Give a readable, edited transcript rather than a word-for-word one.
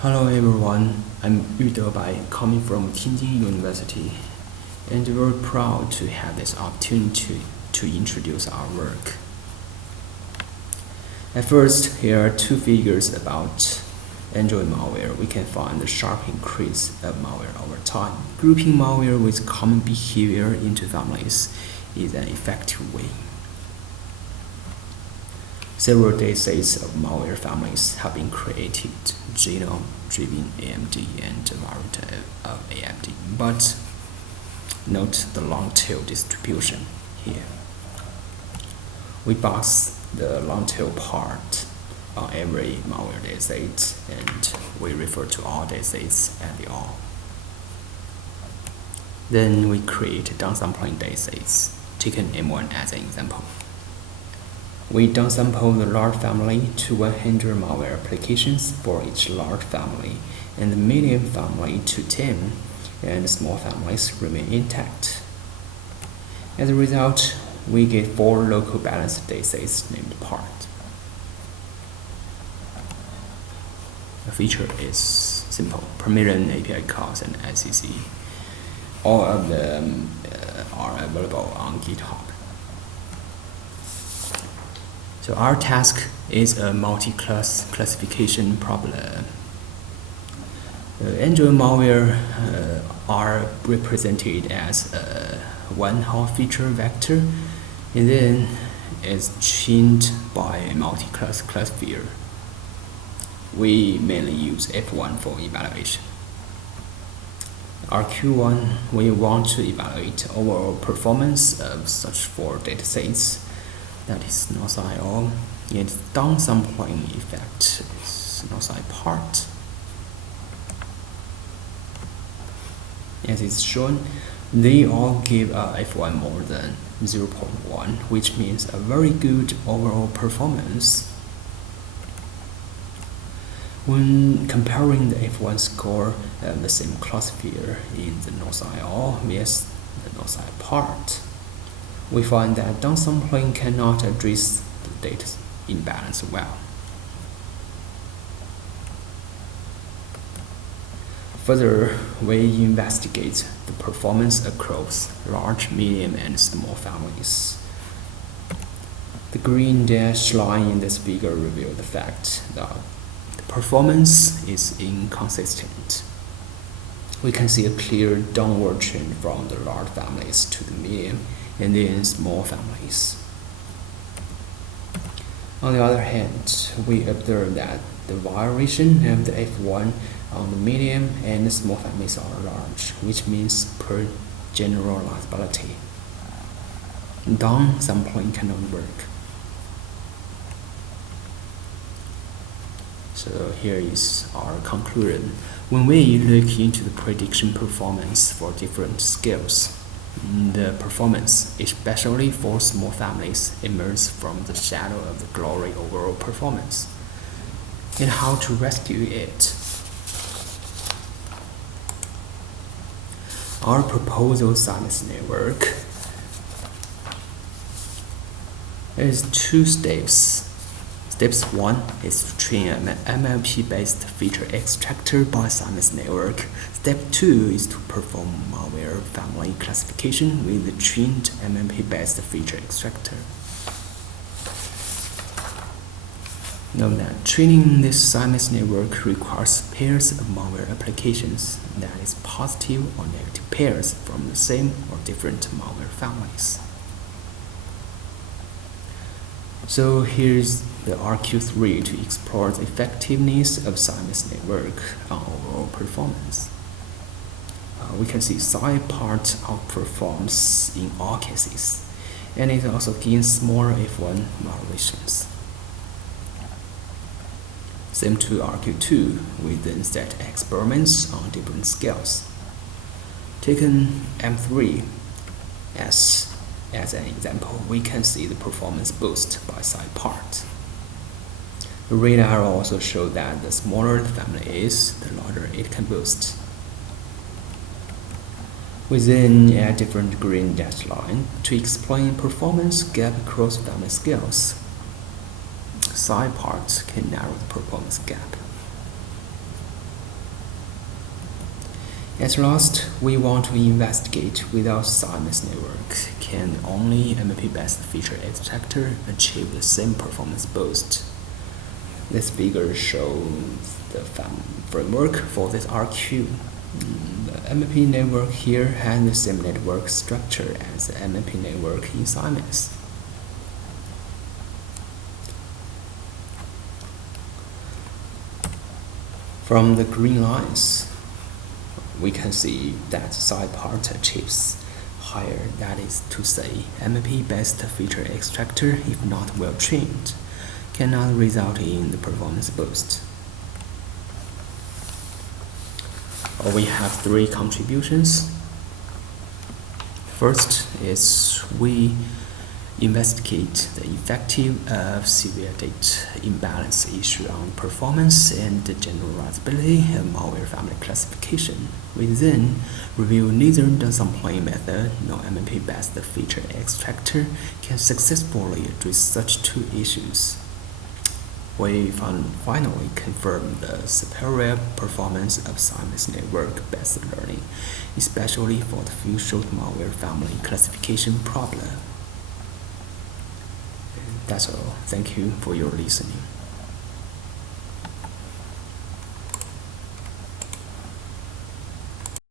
Hello everyone, I'm Yu Debai, coming from Tianjin University, and very proud to have this opportunity to introduce our work. At first, here are two figures about Android malware. We can find the sharp increase of malware over time. Grouping malware with common behavior into families is an effective way. Several datasets of malware families have been created, genome-driven AMD and variant of AMD, but note the long tail distribution here. We box the long tail part on every malware dataset, and we refer to all datasets as the all. Then we create downsampling datasets, taking M1 as an example. We downsample the large family to 100 malware applications for each large family, and the medium family to 10, and the small families remain intact. As a result, we get 4 local balanced datasets named part. The feature is simple: permission, API calls, and SCC. All of them are available on GitHub. So our task is a multi-class classification problem. Android malware are represented as one whole feature vector, and then is chained by a multi-class classifier. We mainly use F1 for evaluation. RQ1, we want to evaluate overall performance of such 4 datasets. That is nocii, and downsampling effect is nocii part. As is shown, they all give F1 more than 0.1, which means a very good overall performance. When comparing the F1 score of the same classifier in the nocii with the nocii part, we find that downsampling cannot address the data imbalance well. Further, we investigate the performance across large, medium, and small families. The green dashed line in this figure reveals the fact that the performance is inconsistent. We can see a clear downward trend from the large families to the medium and then small families. On the other hand, we observe that the variation of the F1 on the medium and the small families are large, which means per generalizability, downsampling cannot work. So here is our conclusion. When we look into the prediction performance for different scales, the performance, especially for small families, emerges from the shadow of the glory overall performance. And how to rescue it? Our proposal Siamese network is 2 steps. Steps 1 is to train an MLP-based feature extractor by Siamese network. Step 2 is to perform malware family classification with the trained MLP-based feature extractor. Note that training this Siamese network requires pairs of malware applications, that is positive or negative pairs from the same or different malware families. So here's the RQ3 to explore the effectiveness of Siamese network on overall performance. We can see Psi part outperforms in all cases, and it also gains smaller F1 violations. Same to RQ2, we then set experiments on different scales. Taken M3 as an example, we can see the performance boost by Psi part. The red arrow also shows that the smaller the family is, the larger it can boost. We then add different green dashed line to explain performance gap across family scales. Psi parts can narrow the performance gap. At last, we want to investigate whether Siamese network can only MAP-based feature extractor achieve the same performance boost. This figure shows the framework for this RQ. The MAP network here has the same network structure as the MAP network in Siamese. From the green lines, we can see that side part achieves higher, that is to say, MAP-based feature extractor, if not well trained, cannot result in the performance boost. We have three contributions. First is we investigate the effective of severe data imbalance issue on performance and the generalizability of malware family classification. We then review neither the sampling method nor MAP-based feature extractor can successfully address such two issues. We finally confirm the superior performance of Siamese network-based learning, especially for the few-shot malware family classification problem. That's all. Thank you for your listening.